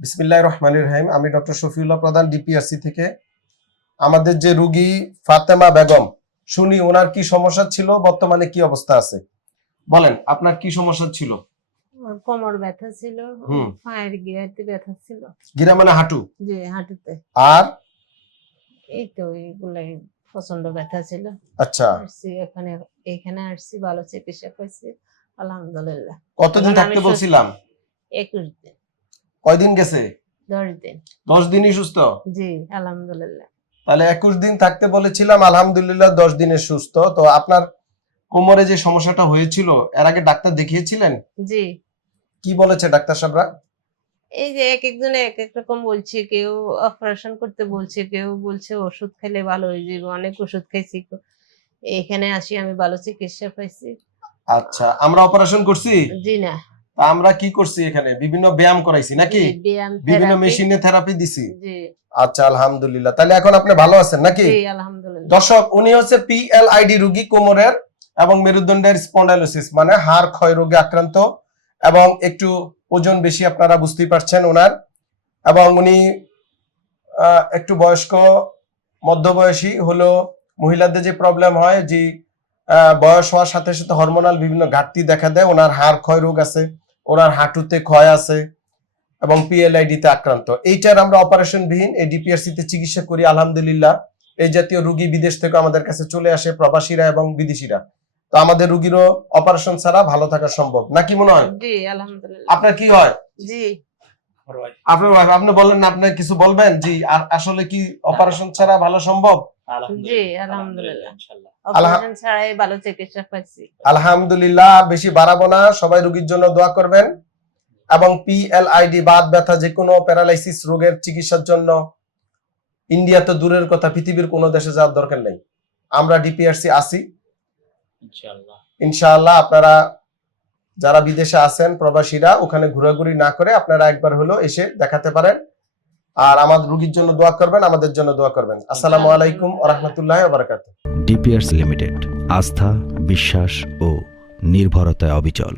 বিসমিল্লাহ রহমানির রহিম। আমি ডক্টর শফিউল্লাহ প্রধান ডিপিআরসি থেকে। আমাদের যে রুগী ফাতেমা বেগম শুনি ওনার কি সমস্যা ছিল? বর্তমানে কি অবস্থা আছে? বলেন আপনার কি সমস্যা ছিল? কোমর ব্যথা ছিল পায়ের গিরাতে ব্যথা ছিল। গিরা মানে হাঁটু? যে হাঁটুতে। আর? এই তো এইগুলাই প্রচণ্ড ব্যথা ছিল। আচ্ছা। আসছি এখানে এখানে আসছি ভালো চিকিৎসা করছি আলহামদুলিল্লাহ। কতদিন থাকতে বলছিলাম? একুশ দিন কয়দিন গেছে? দশ দিন। দশ দিনই সুস্থ? জি আলহামদুলিল্লাহ। তাহলে একুশ দিন থাকতে বলেছিলাম আলহামদুলিল্লাহ দশ দিনে সুস্থ। তো আপনার কোমরে যে সমস্যাটা হয়েছিল এর আগে ডাক্তার দেখিয়েছিলেন? জি। কি বলেছে ডাক্তার সাহেবরা? এই যে এক একজনে এক এক রকম বলছে কেউ অপারেশন করতে বলছে কেউ বলছে ওষুধ খেলে ভালো হয়ে যাবে অনেক ওষুধ খাইছি। এখানে আসি আমি ভালো চিকিৎসা পাইছি। আচ্ছা আমরা অপারেশন করছি? জি না। তা আমরা কি করছি এখানে? বিভিন্ন ব্যায়াম করাইছি নাকি? বিভিন্ন মেশিনে থেরাপি দিছি। আচ্ছা আলহামদুলিল্লাহ। তাহলে এখন আপনি ভালো আছেন নাকি? দর্শক উনি হচ্ছে পিএলআইডি রোগী কোমরের এবং মেরুদণ্ডের স্পন্ডাইলোসিস মানে হাড় ক্ষয় রোগে আক্রান্ত এবং একটু ওজন বেশি আপনারা বুঝতেই পারছেন ওনার। এবং উনি একটু বয়স্ক মধ্যবয়সী হলো মহিলাদের যে প্রবলেম হয় যে বয়স হওয়ার সাথে সাথে হরমোনাল বিভিন্ন ঘাটতি দেখা দেয় ওনার হাড় ক্ষয় রোগ আছে। ওনার হাঁটুতে ক্ষয় আছে এবং পিএলআইডি তে আক্রান্ত। এইটার আমরা অপারেশন বিহীন এই ডিপিআরসি তে চিকিৎসা করি আলহামদুলিল্লাহ। এই জাতীয় রুগী বিদেশ থেকে আমাদের কাছে চলে আসে প্রবাসীরা এবং বিদেশিরা। তো আমাদের রুগীরও অপারেশন ছাড়া ভালো থাকা সম্ভব। নাকি মনে হয়? জি আলহামদুলিল্লাহ। আপনার কি হয়? জি। আপনার আপনি বললেন না আপনি কিছু বলবেন? জি আর আসলে কি অপারেশন ছাড়া ভালো সম্ভব? আলহামদুলিল্লাহ বেশি বাড়াবো না সবাই রুগীর জন্য দোয়া করবেন। এবং পিএলআইডি বাত ব্যথা যে কোনো প্যারালাইসিস রোগের চিকিৎসার জন্য ইন্ডিয়া তো দূরের কথা পৃথিবীর কোনো দেশে যাওয়ার দরকার নেই। আমরা ডিপিআরসি আসি ইনশাআল্লাহ। ইনশাআল্লাহ আপনারা যারা বিদেশে আছেন প্রবাসীরা ওখানে ঘোরাঘুরি না করে আপনারা একবার হলো এসে দেখাতে পারেন। আর আমার রুগীর জন্য দোয়া করবেন, আমাদের জন্য দোয়া করবেন। আসসালামু আলাইকুম ওরহমতুল্লাহ বারাকাতুহ। ডিপিআরস লিমিটেড, আস্থা, বিশ্বাস ও নির্ভরতায় অবিচল।